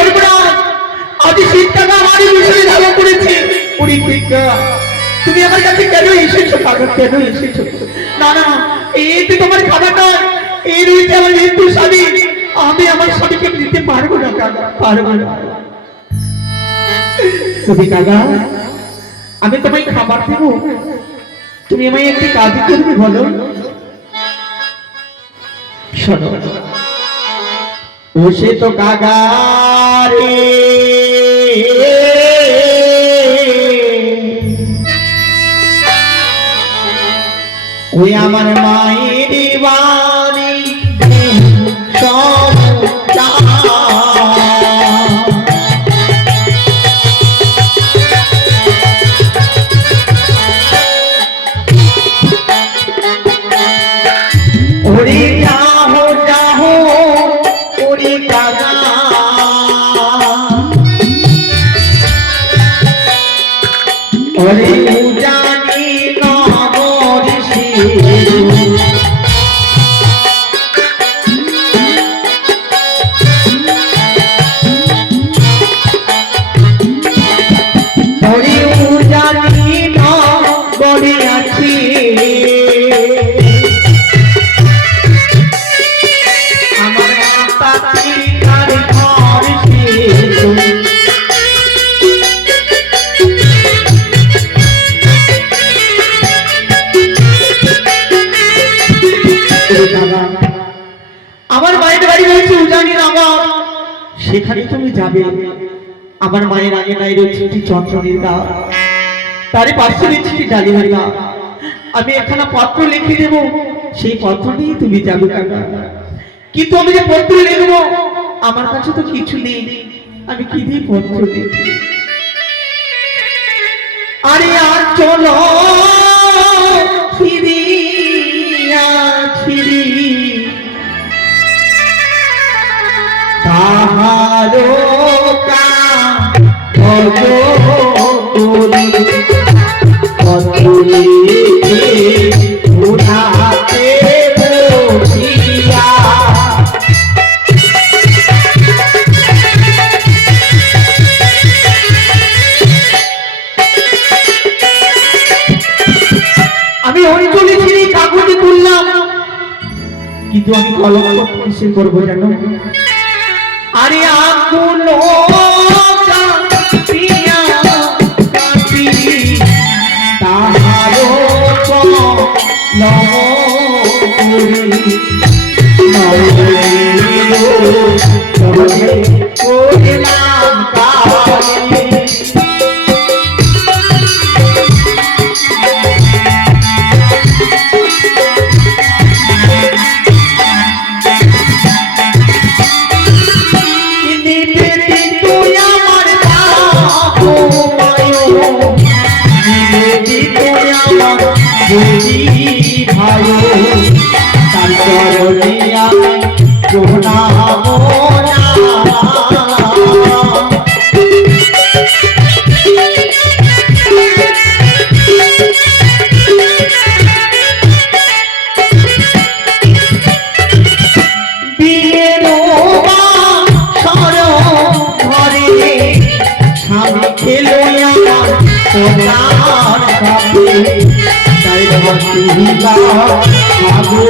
সর্বনাশ, আজ শীতকাল আমারই বিষয়ে ধারণ করেছে। ওরে টিকা, তুমি আমার কাছে কেন এসেছো কাকা, কেন এসেছো? না না, এতে তোমার খাবার নয়, এই রয়েছে আমার মৃত্যু স্বামী। আমি আমার স্বামীকে দিতে পারবো না কাকা, পারবো না। তুমি কাকা, আমি তোমায় খাবার দেবো, তুমি আমায় একটি কাজ করবে বলো? শোনো, ও সে তো কাকা রে, ওই আমার মায়ের বাড়ি সব ওরে যাহো যাহো ওরে কাকা, ওরে জানি নগর ওরে জানি নগরে আছি, আমার মাতা পিতার ঘর আমার মায়ের বাড়ি রয়েছে উজানি নগর, সেখানে তুমি যাবে। আমার মায়ের আগে নাই রয়েছে একটি চন্দ্রনীর গাছ, তারই পাশে রয়েছে একটি ডালিমার গাছ। আমি এখানে পত্র লিখে দেব, সেই পত্র নিয়ে তুমি যাবে কাকা। কিন্তু আমি যে পত্র লিখবো, আমার কাছে তো কিছু নেই, আমি কি দিয়ে পত্র লিখি? আরে আর চলো ফিরিয়া ফিরি তাহারো আমি অঞ্চলে ছিঁড়ে কাগজে তুললাম, কিন্তু আমি কলম কিসে করবো জানো? আরে আগুন তাহারো ভালো তার চরণে আমি প্রণাম বিয়ের ঘরে স্বামী খেলো আমার সোনার কাপে তাই ভাবি আগো